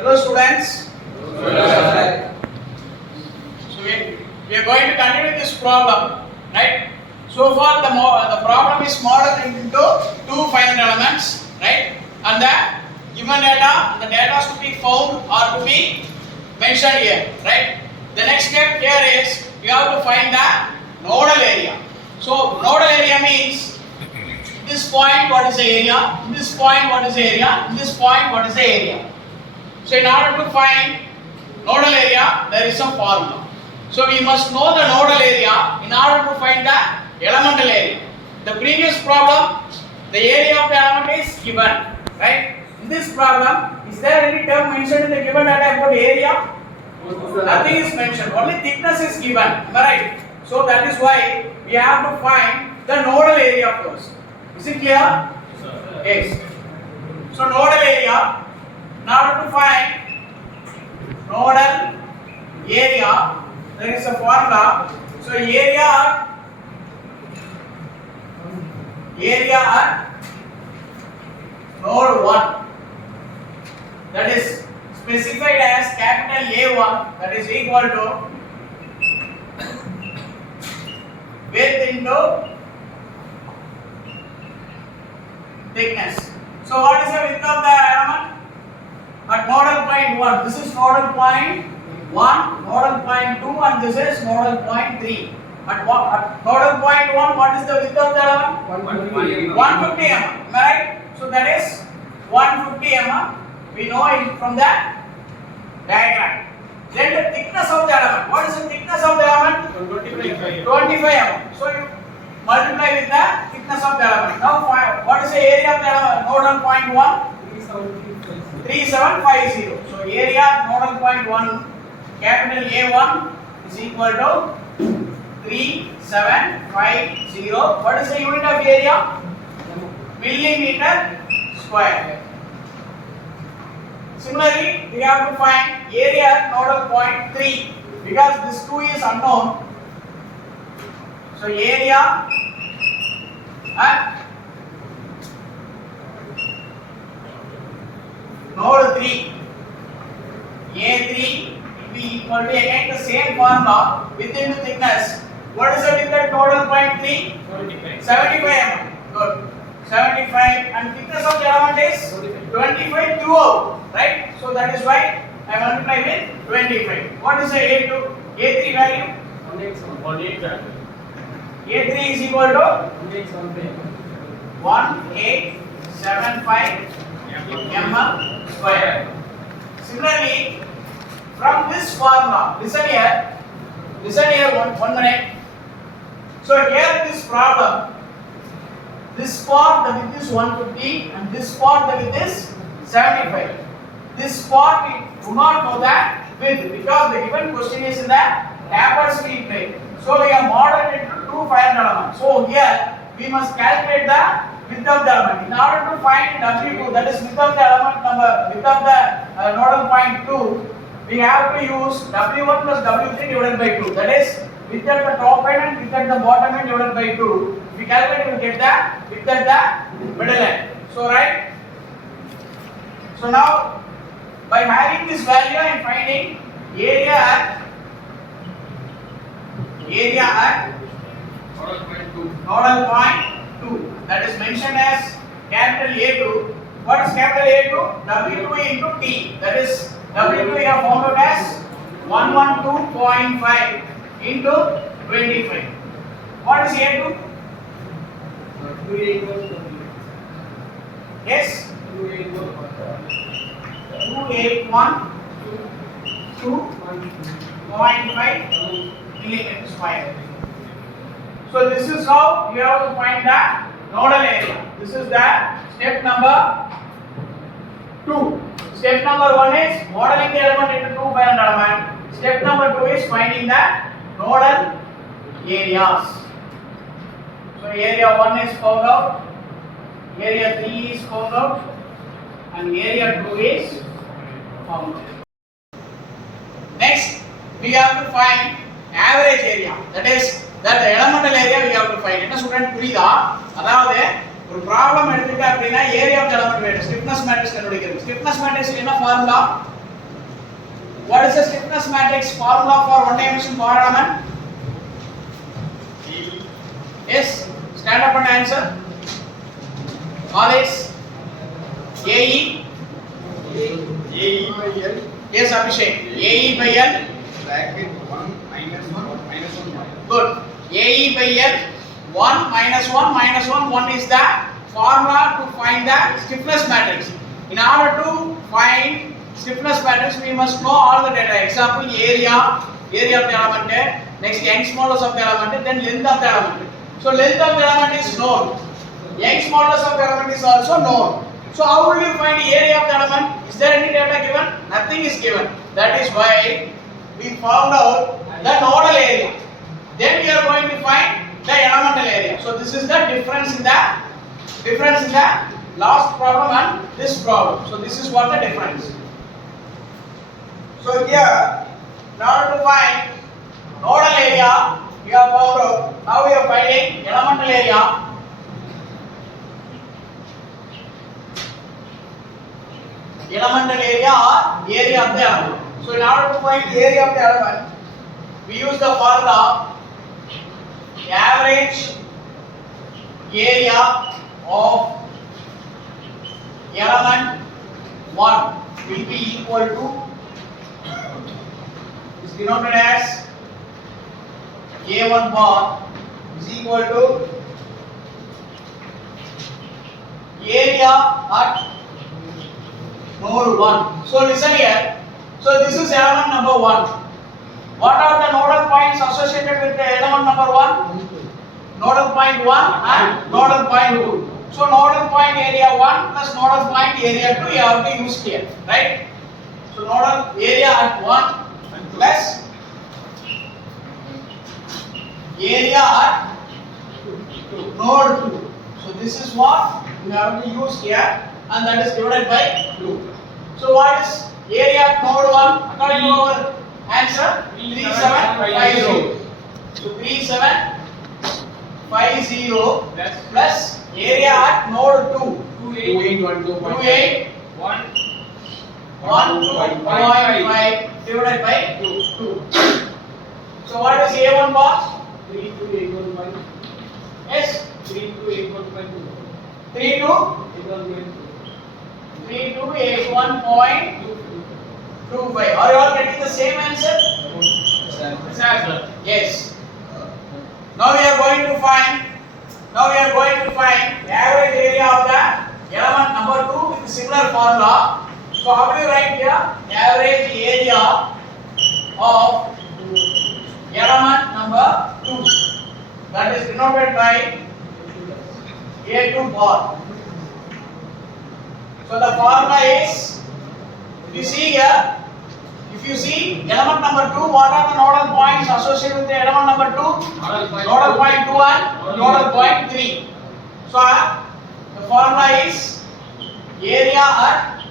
Hello students. Hello. So we are going to continue this problem, right? So far the problem is modeled into two finite elements, right? And the given data, the data to be found or to be mentioned here, right? The next step here is we have to find the nodal area. So nodal area means this point what is the area, this point what is the area, this point what is the area. So in order to find nodal area, there is some formula. So we must know the nodal area in order to find the elemental area. The previous problem, the area of the element is given, right? In this problem, is there any term mentioned in the given data about area? Nothing is mentioned. Only thickness is given. Am I right? So that is why we have to find the nodal area first. Is it clear? Yes. So nodal area. In order to find nodal area, there is a formula. So area at node 1, that is specified as capital A1, that is equal to width into thickness. So what is the width of the element? At nodal point 1, this is nodal point 1, nodal point 2, and this is nodal point 3. At nodal point 1, what is the width of the element? 150 mm. Am I right? So that is 150 mm. We know it from the diagram. Then the thickness of the element. What is the thickness of the element? 25 mm. So you multiply with the thickness of the element. Now what is the area of the element? Nodal point 1? 3750. So area at nodal point 1, capital A1 is equal to 3750. What is the unit of area? Millimeter square. Similarly, we have to find area at nodal point 3 because this 2 is unknown. So area at node 3, A3 will be equal to again the same formula within the thickness. What is the width at nodal point 3? 75 mm. Good. 75 and thickness of the element is 25 throughout, right? So that is why I multiply with 25. What is the A2? A3 value? 187. A3 is equal to 1875 mm square. Similarly, from this formula, listen here one minute. So here this problem, this part the width is 150 and this part the width is 75. This part we do not know that width because the given question is in the tapered steel plate. So we have modeled it into two finite elements. So here we must calculate the width of the element. In order to find W2, that is width of the element number, width of the nodal point 2, we have to use W1 plus W3 divided by 2. That is width at the top end and width at the bottom end divided by 2. If we calculate, we will get the width at the middle end. So right. So now by having this value I am finding area at nodal point 2. That is mentioned as capital A2. What is capital A2? W2 into T. That is W2 we have found out as 112.5 into 25. What is A2? Yes? 281.5 millimeter square. So this is how you have to find the nodal area. This is the step number 2. Step number 1 is modeling the element into two finite elements. Step number 2 is finding the nodal areas. So area 1 is found out, area 3 is found out, and area 2 is found out. Next, we have to find average area. That is the elemental area we have to find. என்ன student புரியுதா? அதாவது ஒரு problem எடுத்துக்க அப்படினா area of the element வேணும். Stiffness matrix கண்டுபிடிக்கிறது. Stiffness matrix என்ன formula? What is the stiffness matrix formula for one dimension power element? Yes, stand up and answer. Always. AE. AE by L. Yes, Abhishek. AE by L. Bracket 1 minus 1 minus 1. Good. AE by L. 1 minus 1 minus 1. 1 is the formula to find the stiffness matrix. In order to find stiffness matrix, we must know all the data. Example, area of the element, next Young's modulus of the element, then length of the element. So length of the element is known. Young's modulus of the element is also known. So how will you find the area of the element? Is there any data given? Nothing is given. That is why we found out the nodal area. Then we are going to find the elemental area. So this is the difference in the last problem and this problem. So this is what the difference. So here, in order to find nodal area, we have found out. Now we are finding elemental area. Elemental area or area of the element. So in order to find the area of the element, we use the formula average area of element 1 will be equal to, is denoted as A1 bar is equal to area at node 1. So listen here. So this is element number 1. What are the nodal points associated with the element number 1? Nodal point 1 and nodal point 2. So nodal point area 1 plus nodal point area 2 you have to use here, right? So nodal area at 1 plus area at node 2. So this is what you have to use here, and that is divided by 2. So what is area at node 1 according to our answer? 3750. So 3750 plus area at node 2. 2812.5 divided by 2. So what is A1 bar? 3281.2. Yes. 3281.2. 3281.25. Are you all getting the same answer? Yes. Now we are going to find average area of the element number 2 with similar formula. So how do you write here? Average area of element number 2, that is denoted by A2 bar. So the formula is, if you see element number 2, what are the nodal points associated with the element number 2? Nodal point 2 and nodal point 3. So the formula is area at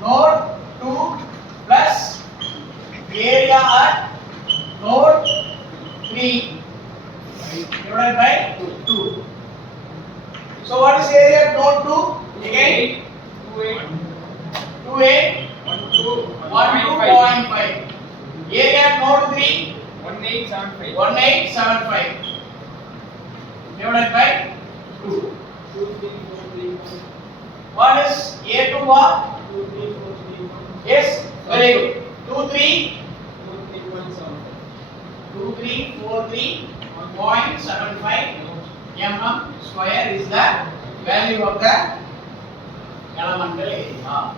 node 2 plus area at node 3 divided by 2. So what is area at node 2? Again 2812.5. Area at node 3 1875 divided by 2. What is A2 bar? Yes, very good. 2343.75 mm square is the value of the elemental area.